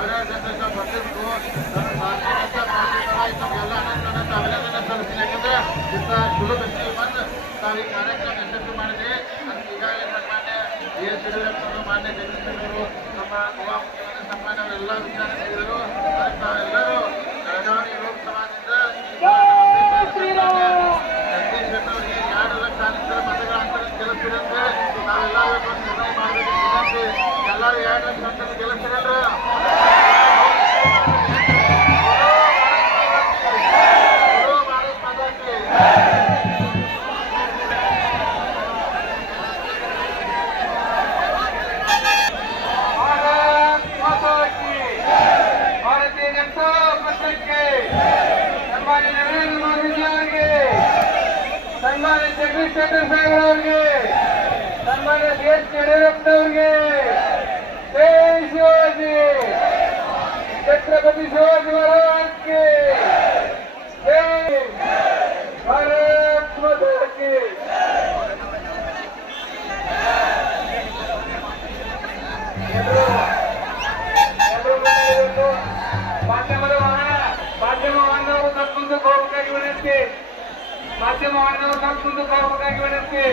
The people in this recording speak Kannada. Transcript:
ಸಾವಿರಾರು ಜನರಿಗೆ ಬಂದಿದ್ದು ನನ್ನ ಸಾಧ್ಯತೆ ಎಲ್ಲ ನನ್ನ ಅಭಿನಂದನೆ ಸಲ್ಲಿಸ್ತೀನಿ. ಯಾಕಂದ್ರೆ ಇಂಥ ಶುಭ ವ್ಯಕ್ತಿ ಬಂದು ನಾವು ಈ ಕಾರ್ಯಕ್ರಮ ಯಶಸ್ವಿ ಮಾಡಿದ್ವಿ. ಅದಕ್ಕೆ ಈಗಾಗಲೇ ಸನ್ಮಾನ್ಯ ಎಸ್ ಯಡಿಯೂರಪ್ಪನವರು, ಮಾನ್ಯ ಜಗದೀಶರು, ನಮ್ಮ ಗೋವಾ ಮುಖ್ಯಮಂತ್ರಿ ಸನ್ಮಾನ್ಯ ಅವರೆಲ್ಲ ವಿಚಾರ ನೀಡಿದರು. ಅದಕ್ಕೆ ನಾವೆಲ್ಲರೂ ಬೆಳಗಾವಿ ಲೋಕಸಭಾದಿಂದ ಜಗದೀಶ್ ಅವರಿಗೆ 2 ಲಕ್ಷ ಮತಗಳ ಅಂತರ ಗೆಲ್ಲಿಸಿದಂತೆ ನಾವೆಲ್ಲ ನಿರ್ಣಯ ಮಾಡಬೇಕು. ಎಲ್ಲರೂ 2 ಲಕ್ಷ ಅಂತರ ಗೆಲ್ಲಿಸಿದ್ರೆ ಸನ್ಮಾನ್ಯ ಜಗದೀಶ್ ಶೆಟ್ಟರ್ ಸಾಹೇಬ್ರವರಿಗೆ, ಸನ್ಮಾನ್ಯ ಎಸ್ ಯಡಿಯೂರಪ್ಪನವರಿಗೆ, ಜೈ ಶಿವಾಜಿ, ಛತ್ರಪತಿ ಶಿವಾಜಿ ಮಹಾರಾಜ್ಗೆ ಜೈ, ಭಾರತ್ ಮಾತಾ ಕಿ. ಮಾಧ್ಯಮ ಬಾಂಧವರು ತಪ್ಪು ಹೋಗಬೇಕಾಗಿ ವಿನಂತಿ. ಮಾಧ್ಯಮ ಬಾಂಧವರು ತಪ್ಪು ಹೋಗಬೇಕಾಗಿ ವಿನಂತಿ.